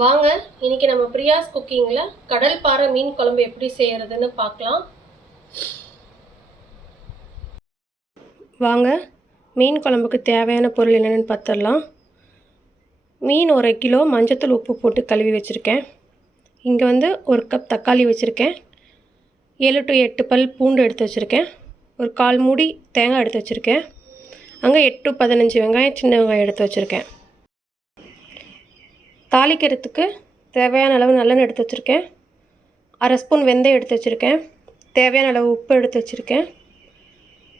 வாங்க இன்னைக்கு நம்ம பிரியாஸ் குக்கிங்கில் கடல் பாறை மீன் குழம்பு எப்படி செய்கிறதுன்னு பார்க்கலாம். வாங்க மீன் குழம்புக்கு தேவையான பொருள் என்னென்னு பார்த்துடலாம். மீன் 1 கிலோ மஞ்சத்தூள் உப்பு போட்டு கழுவி வச்சுருக்கேன். இங்கே வந்து 1 கப் தக்காளி வச்சுருக்கேன். 7 to 8 பல் பூண்டு எடுத்து வச்சுருக்கேன். ஒரு 1/4 மூடி தேங்காய் எடுத்து வச்சுருக்கேன். அங்கே 8 to 15 வெங்காயம், சின்ன வெங்காயம் எடுத்து வச்சுருக்கேன். தாளிக்கிறதுக்கு தேவையான அளவு நல்லெண்ணெய் எடுத்து வச்சுருக்கேன். 1/2 ஸ்பூன் வெந்தயம் எடுத்து வச்சுருக்கேன். தேவையான அளவு உப்பு எடுத்து வச்சுருக்கேன்.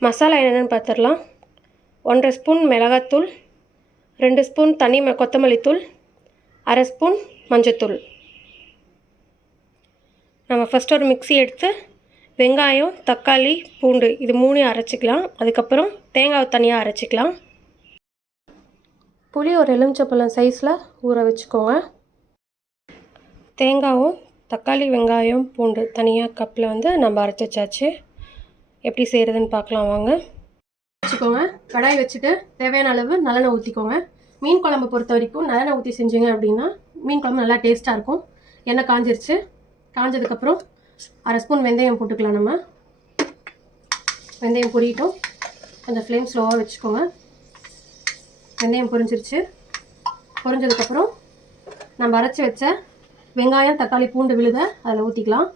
மசாலா என்னென்னு பார்த்துடலாம். 1/2 ஸ்பூன் மிளகாத்தூள், 2 ஸ்பூன் தனி கொத்தமல்லி தூள், 1/2 ஸ்பூன் மஞ்சத்தூள். நம்ம ஃபஸ்ட்டு ஒரு மிக்ஸி எடுத்து வெங்காயம், தக்காளி, பூண்டு இது 3 அரைச்சிக்கலாம். அதுக்கப்புறம் தேங்காய் தனியாக அரைச்சிக்கலாம். புளி ஒரு எலுமிச்சப்பழம் சைஸில் ஊற வச்சுக்கோங்க. தேங்காயும் தக்காளி, வெங்காயம், பூண்டு தனியாக கப்பில் வந்து நம்ம அரைச்சி வச்சாச்சு. எப்படி செய்கிறதுன்னு பார்க்கலாம் வாங்க. வச்சுக்கோங்க. கடாய் வச்சுட்டு தேவையான அளவு நல்லெண்ணெய் ஊற்றிக்கோங்க. மீன் குழம்பு பொறுத்த வரைக்கும் நல்லெண்ணெய் ஊற்றி செஞ்சிங்க அப்படின்னா மீன் குழம்பு நல்லா டேஸ்ட்டாக இருக்கும். எண்ணெய் காஞ்சிருச்சு. காஞ்சதுக்கப்புறம் 1/2 ஸ்பூன் வெந்தயம் போட்டுக்கலாம். நம்ம வெந்தயம் பொரியட்டும். கொஞ்சம் ஃப்ளேம் ஸ்லோவாக வச்சுக்கோங்க. வெந்தயம் பொரிஞ்சிருச்சு. பொரிஞ்சதுக்கப்புறம் நம்ம அரைச்சி வச்ச வெங்காயம், தக்காளி, பூண்டு விழுத அதில் ஊற்றிக்கலாம்.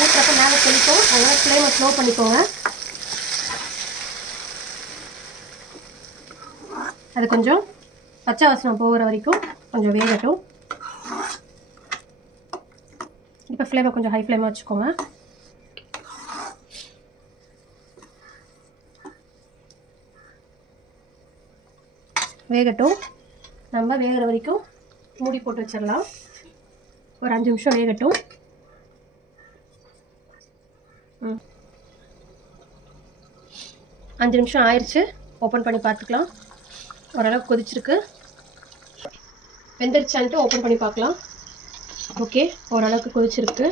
ஊற்றுறப்ப மேலே தெளிக்கும். அதனால் ஃப்ளேமை ஸ்லோ பண்ணிக்கோங்க. அது கொஞ்சம் பச்சை வாசனை போகிற வரைக்கும் கொஞ்சம் வேகட்டும். இப்போ ஃப்ளேமை கொஞ்சம் ஹை ஃப்ளேமாக வச்சுக்கோங்க. வேகட்டும். நம்ம வேகிற வரைக்கும் மூடி போட்டு வச்சிடலாம். ஒரு 5 நிமிஷம் வேகட்டும். 5 நிமிஷம் ஆயிடுச்சு. ஓப்பன் பண்ணி பார்த்துக்கலாம். ஓரளவுக்கு கொதிச்சிருக்கு. வெந்துருச்சான்ட்டு ஓப்பன் பண்ணி பார்க்கலாம். ஓகே, ஓரளவுக்கு கொதிச்சிருக்கு.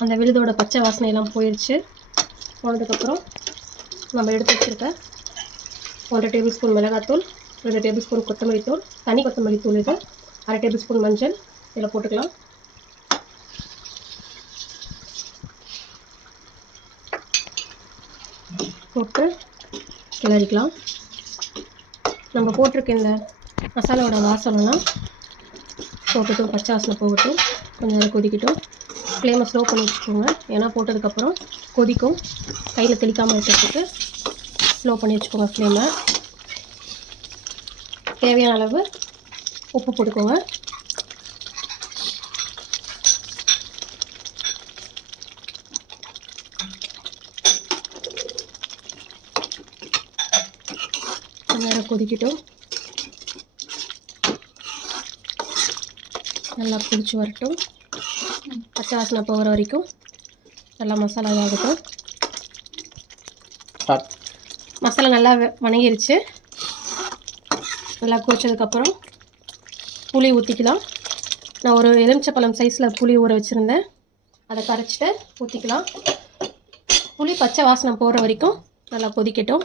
அந்த விழுதோட பச்சை வாசனையெல்லாம் போயிடுச்சு. போனதுக்கப்புறம் நம்ம எடுத்து வச்சுருக்க 1 டேபிள் ஸ்பூன் மிளகாத்தூள், 2 டேபிள் ஸ்பூன் கொத்தமல்லி தூள், தனி கொத்தமல்லி தூள் இது, 1/2 டேபிள் ஸ்பூன் மஞ்சள் இதில் போட்டுக்கலாம். போட்டு கிளறிக்கலாம். நம்ம போட்டிருக்க இந்த மசாலாவோட வாசனைலாம் போட்டுட்டும் பச்சை வாசனை போகட்டும். கொஞ்சம் நேரம் கொதிக்கட்டும். ஃப்ளேமை ஸ்லோ பண்ணி வச்சுக்கோங்க. ஏன்னா போட்டதுக்கப்புறம் கொதிக்கும். கையில் தெளிக்காமல் இருக்கிறதுக்கு ஸ்லோ பண்ணி வச்சுக்கோங்க ஃப்ளேமை. தேவையான அளவு உப்பு போட்டுக்கோங்க. கொஞ்ச நேரம் கொதிக்கட்டும். நல்லா கொதிச்சு வரட்டும். பச்சை வாசனை போகிற வரைக்கும் நல்லா மசாலா ஆகட்டும். மசாலா நல்லா வணங்கிருச்சு. நல்லா கொதிச்சதுக்கப்புறம் புளி ஊற்றிக்கலாம். நான் ஒரு எலுமிச்சப்பழம் சைஸில் புளி ஊற வச்சுருந்தேன். அதை கரைச்சிட்டு ஊற்றிக்கலாம். புளி பச்சை வாசனை போகிற வரைக்கும் நல்லா கொதிக்கட்டும்.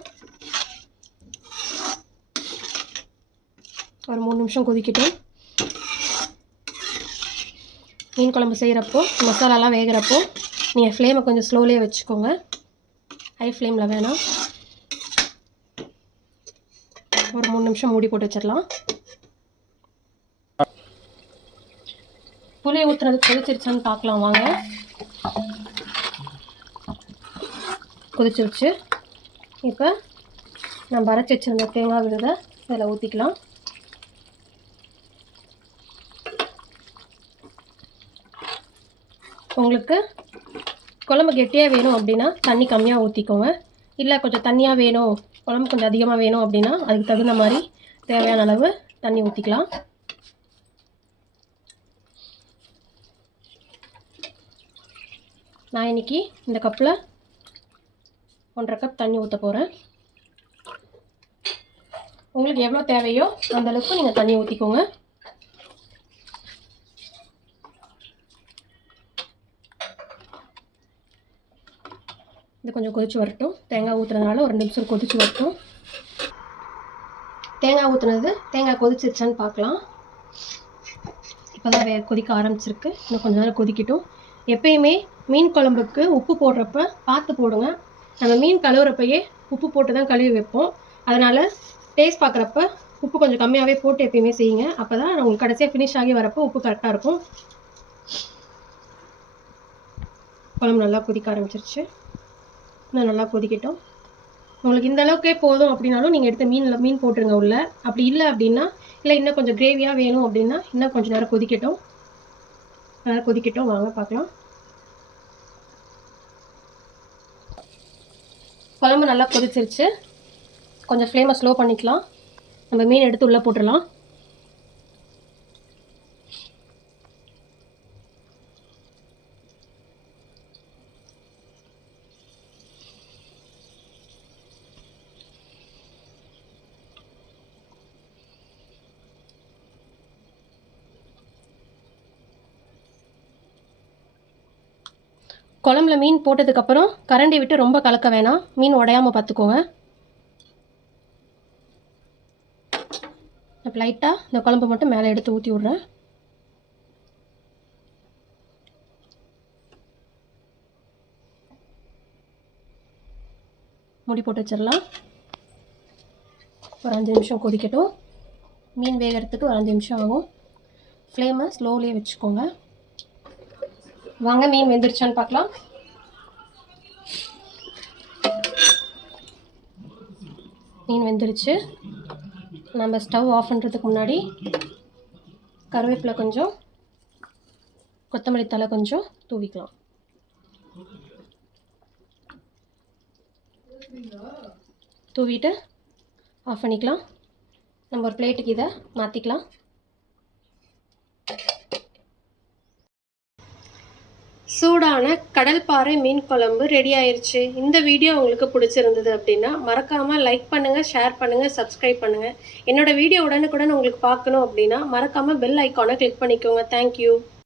ஒரு 3 நிமிஷம் கொதிக்கட்டும். மீன் குழம்பு செய்கிறப்போ மசாலாலாம் வேகிறப்போ நீங்கள் ஃப்ளேமை கொஞ்சம் ஸ்லோலியே வச்சுக்கோங்க. ஹை ஃப்ளேமில் வேணாம். ஒரு 3 நிமிஷம் மூடி போட்டு வச்சிடலாம். புளி ஊற்றுனது கொதிச்சிருச்சான்னு பார்க்கலாம் வாங்க. கொதிச்சிருச்சு. இப்போ நம்ம அரைச்சி வச்சிருந்த தேங்காய் விழுதை இதில் ஊற்றிக்கலாம். உங்களுக்கு குழம்பு கெட்டியாக வேணும் அப்படின்னா தண்ணி கம்மியாக ஊற்றிக்கோங்க. இல்லை கொஞ்சம் தண்ணியாக வேணும், குழம்பு கொஞ்சம் அதிகமாக வேணும் அப்படின்னா அதுக்கு தகுந்த மாதிரி தேவையான அளவு தண்ணி ஊற்றிக்கலாம். நான் இன்றைக்கி இந்த கப்பில் 1/2 கப் தண்ணி ஊற்ற போகிறேன். உங்களுக்கு எவ்வளோ தேவையோ அந்தளவுக்கு நீங்கள் தண்ணி ஊற்றிக்கோங்க. இது கொஞ்சம் கொதிச்சு வரட்டும். தேங்காய் ஊற்றுறதுனால ஒரு 2 நிமிஷம் கொதிச்சு வரட்டும். தேங்காய் ஊற்றுனது தேங்காய் கொதிச்சிருச்சான்னு பார்க்கலாம். இப்போ தான் கொதிக்க ஆரம்பிச்சிருக்கு. இன்னும் கொஞ்சம் நேரம் கொதிக்கட்டும். எப்பயுமே மீன் குழம்புக்கு உப்பு போடுறப்ப பார்த்து போடுங்க. நம்ம மீன் கழுவுறப்பயே உப்பு போட்டு தான் கழுவி வைப்போம். அதனால் டேஸ்ட் பார்க்குறப்ப உப்பு கொஞ்சம் கம்மியாகவே போட்டு எப்பயுமே செய்யுங்க. அப்போ தான் உங்களுக்கு கடைசியாக ஃபினிஷ் ஆகி வரப்போ உப்பு கரெக்டாக இருக்கும். குழம்பு நல்லா கொதிக்க ஆரம்பிச்சிருச்சு. இன்னும் நல்லா கொதிக்கட்டும். உங்களுக்கு இந்த அளவுக்கே போதும் அப்படின்னாலும் நீங்கள் எடுத்து மீன் போட்டுருங்க உள்ள. அப்படி இல்லை அப்படின்னா, இல்லை இன்னும் கொஞ்சம் கிரேவியாக வேணும் அப்படின்னா இன்னும் கொஞ்சம் நேரம் கொதிக்கட்டும். நல்லா கொதிக்கட்டும், வாங்க பார்க்கலாம். குழம்பு நல்லா கொதிச்சிருச்சு. கொஞ்சம் ஃப்ளேமை ஸ்லோ பண்ணிக்கலாம். நம்ம மீன் எடுத்து உள்ளே போட்டுடலாம். குழம்புல மீன் போட்டதுக்கப்புறம் கரண்டி விட்டு ரொம்ப கலக்க வேணாம். மீன் உடையாமல் பார்த்துக்கோங்க. இப்போ லைட்டாக இந்த குழம்பு மட்டும் மேலே எடுத்து ஊற்றி விட்றேன். மூடி போட்டு வச்சிடலாம். ஒரு 5 நிமிஷம் கொதிக்கட்டும். மீன் வேகிறதுக்கு ஒரு 5 நிமிஷம் ஆகும். ஃப்ளேமை ஸ்லோலியே வச்சுக்கோங்க. வாங்க மீன் வெந்துருச்சான்னு பார்க்கலாம். மீன் வெந்துருச்சு. நம்ம ஸ்டவ் ஆஃப் பண்ணுறதுக்கு முன்னாடி கருவேப்பிலை கொஞ்சம், கொத்தமல்லி தழை கொஞ்சம் தூவிக்கலாம். தூவிட்டு ஆஃப் பண்ணிக்கலாம். நம்ம ஒரு பிளேட்டுக்கு இதை மாற்றிக்கலாம். சூடான கடல் பாறை மீன் குழம்பு ரெடி ஆயிடுச்சு. இந்த வீடியோ உங்களுக்கு பிடிச்சிருந்தது அப்படின்னா மறக்காமல் லைக் பண்ணுங்கள், ஷேர் பண்ணுங்கள், சப்ஸ்கிரைப் பண்ணுங்கள். என்னோடய வீடியோ உடனுக்குடன் உங்களுக்கு பார்க்கணும் அப்படின்னா மறக்காமல் பெல் ஐக்கானை கிளிக் பண்ணிக்கோங்க. தேங்க்யூ.